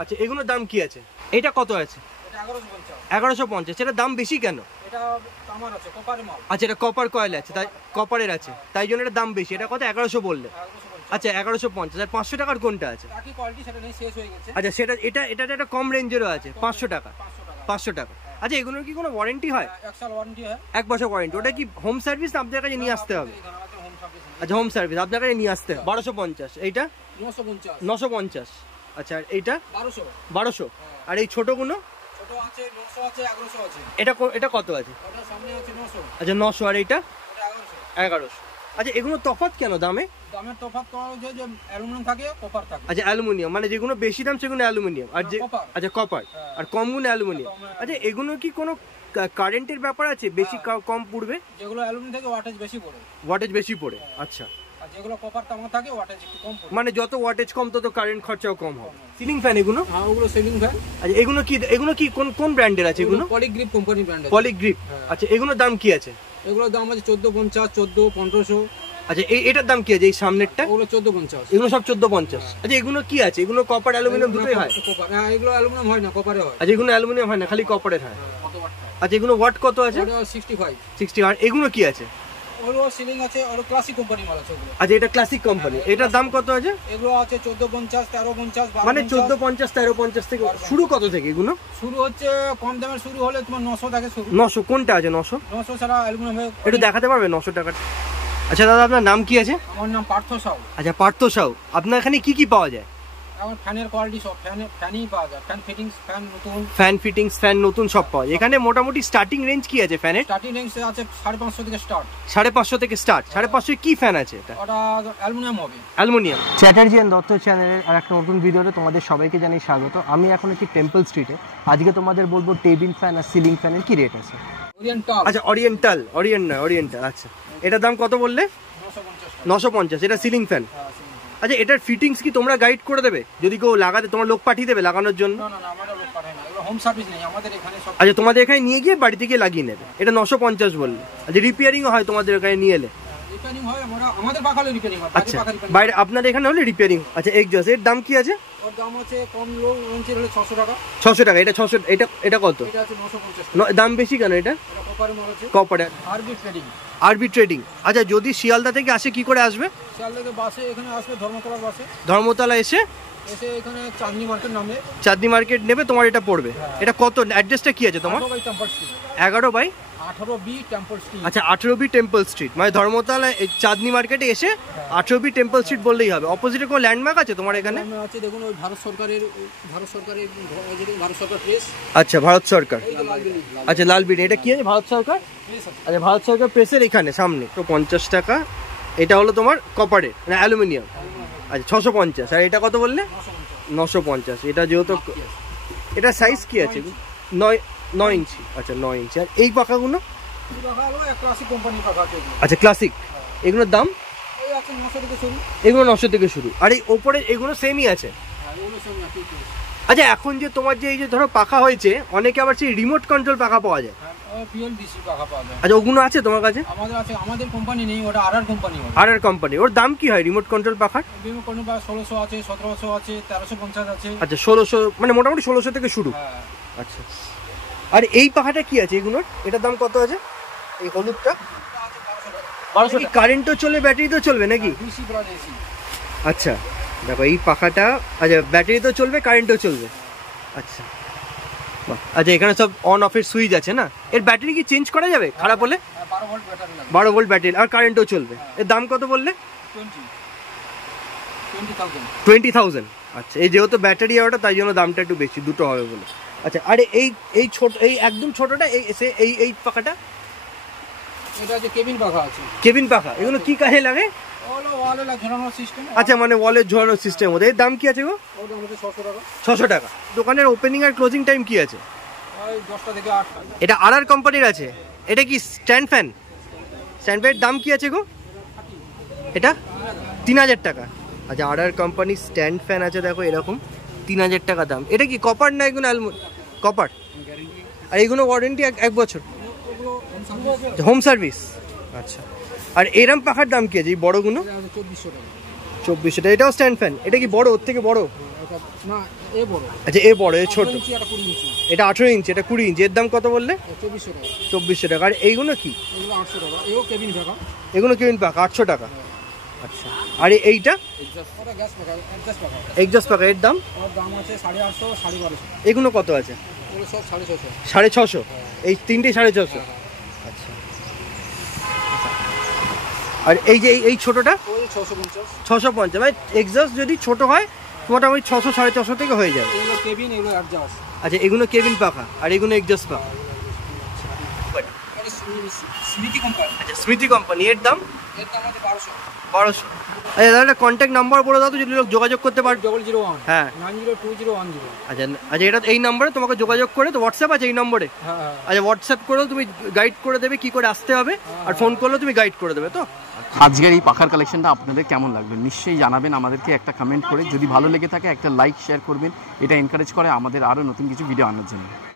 আচ্ছা এগুলোর দাম কি আছে? এটা কত আছে? 1150। এটার দাম বেশি কেন? আচ্ছা এটা কপার কয়েল আছে, তাই কপারের আছে, তাই জন্য এটার দাম বেশি। এটা কত? 1100 বললে। আচ্ছা 1150। আর 500 টাকার কোনটা আছে? আচ্ছা সেটা এটা একটা কম রেঞ্জেরও আছে, 500 টাকা। 500 টাকা। আচ্ছা এগুলোর কি কোনো ওয়ারেন্টি হয়? 1 বছর ওয়ারেন্টি। ওটা কি হোম সার্ভিস না আপনার কাছে নিয়ে আসতে হবে? আচ্ছা হোম সার্ভিস আপনার কাছে নিয়ে আসতে হবে। 1250। এইটা 950। আচ্ছা এইটা 1200। আর এই ছোটগুলো? এটা কত আছে? আচ্ছা 900। আর এইটা 1100। আচ্ছা এগুলো তফাৎ কেন দামে? দামের তফাৎ যে অ্যালুমিনিয়াম থাকে, কপার থাকে। আচ্ছা অ্যালুমিনিয়াম, মানে যেগুলো বেশি দাম সেগুলো অ্যালুমিনিয়াম, আর যে আচ্ছা কপার, আর কমগুলো অ্যালুমিনিয়াম। আচ্ছা এগুলো কি কোনো কারেন্টের ব্যাপার আছে? বেশি কম পড়বে? যেগুলো অ্যালুমিনিয়াম থাকে ওয়াটেজ বেশি পড়ে। ওয়াটেজ বেশি পড়ে। আচ্ছা। আর যেগুলো কপার তামা থাকে ওয়াটেজ একটু কম পড়ে। মানে যত ওয়াটেজ কম তত কারেন্ট খরচাও কম হবে। সিলিং ফ্যান এগুলো? হ্যাঁ ওগুলো সিলিং ফ্যান। আচ্ছা এগুলো কি কোন ব্র্যান্ডের আছে এগুলো? পলিগ্রিপ কোম্পানি ব্র্যান্ড। পলিগ্রিপ। আচ্ছা এগুলোর দাম কি আছে? এগুলোর দাম আছে 1450, 14, 1500। আচ্ছা এটার দাম কি আছে? এই সামনেরটা? ওগুলো 1450। এগুলো সব 1450। আচ্ছা এগুলো কি আছে? এগুলো কপার অ্যালুমিনিয়াম দুটোই হয়? কপার। হ্যাঁ এগুলো অ্যালুমিনিয়াম হয় না, কপারে হয়। আচ্ছা এগুলো অ্যালুমিনিয়াম হয় না, খালি কপারের হয়। আচ্ছা এগুলো ওয়াট কত আছে? 65। আর এগুলো কি আছে? ওগুলো সিলিং আছে, ওগুলো ক্লাসিক কোম্পানি মাল আছে ওগুলো। আচ্ছা এটা ক্লাসিক কোম্পানি। এটার দাম কত আছে? এগুলো আছে 1450, 1350। মানে 1450, 1350 থেকে শুরু? কত থেকে এগুলো শুরু হচ্ছে? কম দামের শুরু হলে তোমার 900 থেকে শুরু। 900 কোনটা আছে? 900 ছাড়া অ্যালুমিনিয়াম। একটু দেখাতে পারবে 900 টাকা? আচ্ছা দাদা আপনার নাম কি আছে? আমার নাম পার্থ সাউ। আচ্ছা পার্থ সাউ। আপনার এখানে কি কি পাওয়া যায়? আমার ফ্যানের কোয়ালিটি সব ফ্যানই পাওয়া যায়। ফ্যান ফিটিংস, ফ্যান নতুন সব পাওয়া যায়। এখানে মোটামুটি স্টার্টিং রেঞ্জ কি আছে ফ্যানের? স্টার্টিং রেঞ্জ আছে 550 থেকে স্টার্ট। 550 থেকে স্টার্ট। 550 কি ফ্যান আছে এটা? ওটা অ্যালুমিনিয়াম হবে। অ্যালুমিনিয়াম। চ্যাটার্জি এন্ড দত্ত চ্যানেলের আর একটা নতুন ভিডিওতে তোমাদের সবাইকে জানাই স্বাগত। আমি এখন আছি টেম্পল স্ট্রিটে। আজকে তোমাদের বলবো টেবিল ফ্যান আর সিলিং ফ্যানের কি রেট আছে। ওরিয়েন্টাল। আচ্ছা ওরিয়েন্টাল। আচ্ছা এটার দাম কত বললে? 950। এটা সিলিং ফ্যান। আচ্ছা এটার ফিটিংস কি তোমরা গাইড করে দেবে? যদি কেউ লাগাতে তোমার লোক পাঠিয়ে দেবে লাগানোর জন্য? না আমাদের লোক পাঠায় না, এগুলো হোম সার্ভিস নেই আমাদের এখানে সব। আচ্ছা তোমাদের এখানে নিয়ে গিয়ে বাড়িতে গিয়ে লাগিয়ে নেবে। এটা 950 বললে। আচ্ছা রিপেয়ারিংও হয় তোমাদের এখানে নিয়ে এলে? রিপেয়ারিং হয়, আমাদের পাখালে রিপেয়ারিং হয়। আচ্ছা বাইরে আপনাদের এখানে হলে রিপেয়ারিং। আচ্ছা এক্সজস্ট এর দাম কি আছে? ওর দাম আছে কম লো রেঞ্জের হলে 600 টাকা। 600 টাকা। এটা 600। এটা কত? এটা আছে 950। দাম বেশি কেন? এটা কপারের মাল আছে। কপারে। আরবি ট্রেডিং। আচ্ছা যদি শিয়ালদা থেকে আসে কি করে আসবে? শিয়ালদা থেকে বাসে এখানে আসবে, ধর্মতলা বাসে। ধর্মতলা এসে এখানে চাঁদনি মার্কেট নামে। চাঁদনি মার্কেট নেবে, তোমার এটা পড়বে। এটা কত? অ্যাড্রেসটা কি আছে তোমার? 18B temple street. আচ্ছা 18B টেম্পল স্ট্রিট, মানে ধর্মতলা চাঁদনি মার্কেটে এসে 18B টেম্পল স্ট্রিট বললেই হবে। অপোজিটে কোনো ল্যান্ডমার্ক আছে তোমার এখানে? আছে দেখুন, ওই ভারত সরকারের ভারত সরকার প্রেস। আচ্ছা ভারত সরকার। আচ্ছা লাল বিল্ডিং। এটা কি আছে? ভারত সরকার। আচ্ছা ভারত সরকার প্রেসের এখানে সামনে। তো 50 টাকা। এটা হলো তোমার কপারের, মানে অ্যালুমিনিয়াম। আচ্ছা 650। আর এটা কত বললে? 950। এটা যেহেতু এটা সাইজ কি আছে? 9 ইঞ্চি। আচ্ছা 9 ইঞ্চি। আর এই পাখাগুলো? আচ্ছা ক্লাসিক। এগুলোর দাম? এগুলো 900 থেকে শুরু। আর এই ওপরে এগুলো সেমই আছে? আচ্ছা এখন যে তোমার যে এই যে ধরো পাখা হয়েছে, অনেকে আবার সেই রিমোট কন্ট্রোল পাখা পাওয়া যায়। আচ্ছা ওগুলো আছে তোমার কাছে? আমাদের কোম্পানি নেই, ওটা আরআর কোম্পানি। RR company. ওর দাম কি হয় রিমোট কন্ট্রোল পাখার? রিমোট কন্ট্রোল পাখা 1600 আছে, 1700 আছে, 1350 আছে। আচ্ছা 1600, মানে মোটামুটি 1600 থেকে শুরু। আচ্ছা আর এই পাখাটা কি আছে এগুলোর? এটার দাম কত আছে? এই হলুদটা 1200। কারেন্টও চলবে, ব্যাটারিতেও চলবে নাকি? আচ্ছা দেখো এই পাখাটা। আচ্ছা ব্যাটারিতেও চলবে, কারেন্টও চলবে। আচ্ছা আচ্ছা এখানে সব অন অফের সুইচ আছে না? এর ব্যাটারি কি চেঞ্জ করা যাবে খারাপ হলে? 12 ভোল্ট ব্যাটারি। আর কারেন্টও চলবে। এর দাম কত বললে? 20,000। আচ্ছা এই যেহেতু ব্যাটারি ওটা, তাই জন্য দামটা একটু বেশি, দুটো হবে বলে। আচ্ছা আরে এই ছোট, এই একদম ছোটটা, এই পাখাটা? এটা আছে কেবিন পাখা আছে। কেবিন পাখা। এগুলো কি কাজে লাগে? আচ্ছা মানে ওয়ালের ঝোলানোর সিস্টেম। ওদের এর দাম কি আছে গো? 600 টাকা। দোকানের ওপেনিং আর ক্লোজিং টাইম কি আছে? 10টা থেকে 8টা। এটা আরআর কোম্পানির আছে। এটা কি স্ট্যান্ড ফ্যান? স্ট্যান্ড ফ্যানের দাম কি আছে গো? এটা 3000 টাকা। আচ্ছা আরআর কোম্পানির স্ট্যান্ড ফ্যান আছে দেখো এরকম, 3000 টাকা দাম। এটা কি কপার না এগুলো? কপার। আর এইগুলো ওয়ারেন্টি 1 বছর? Home service. আচ্ছা আর এরম পাখার দাম কি আছে এই বড়গুলো? 2400 টাকা। এটাও স্ট্যান্ড ফ্যান? এটা কি বড়? ওর থেকে বড়? না এ বড়। আচ্ছা এ বড়, এ ছোট। 18 ইঞ্চি আর 20 ইঞ্চি। এটা 18 ইঞ্চি, এটা 20 ইঞ্চি। এর দাম কত বললে? 2400 টাকা। 2400 টাকা। আর এইগুলো কি? এগুলো 800 টাকা। এও কেবিন পাকা। এগুলো কেবিন পাকা 800 টাকা। আচ্ছা আর এইটা? ওটা গ্যাস পাকা, এডজাস্ট পাকা। এক্সজস্ট পাকা, এর দাম? ওর দাম আছে 850, 1250। এগুলো কত আছে? এগুলো সব 650। 650? এই তিনটে 650? আচ্ছা। আর এই যে এই ছোটটা? ওই 650। 650। মানে এক্সজস্ট যদি ছোট হয় মোটামুটি 600 650 থেকে হয়ে যাবে। এগুলো কেবিন, এগুলো এডজাস্ট। আচ্ছা এগুলো কেবিন পাখা আর এগুলো এক্সজস্ট পাখা। এটা স্মৃতি কোম্পানি। আচ্ছা স্মৃতি কোম্পানি। এর দাম? এর দাম আছে 1200। 1200। আচ্ছা দাদা একটা কন্ট্যাক্ট নাম্বার বলে দাও তো, যদি লোক যোগাযোগ করতে পারে। 001 হ্যাঁ 902010। আচ্ছা আচ্ছা এটা এই নম্বরে তোমাকে যোগাযোগ করে, তো হোয়াটসঅ্যাপ আছে এই নম্বরে? হ্যাঁ। আচ্ছা হোয়াটসঅ্যাপ করেও তুমি গাইড করে দেবে কি করে আসতে হবে, আর ফোন করলেও তুমি গাইড করে দেবে তো? আজকের এই পাখার কালেকশনটা আপনাদের কেমন লাগলো নিশ্চয়ই জানাবেন আমাদেরকে একটা কমেন্ট করে। যদি ভালো লেগে থাকে একটা লাইক শেয়ার করবেন, এটা এনকারেজ করে আমাদের আরও নতুন কিছু ভিডিও আনার জন্য।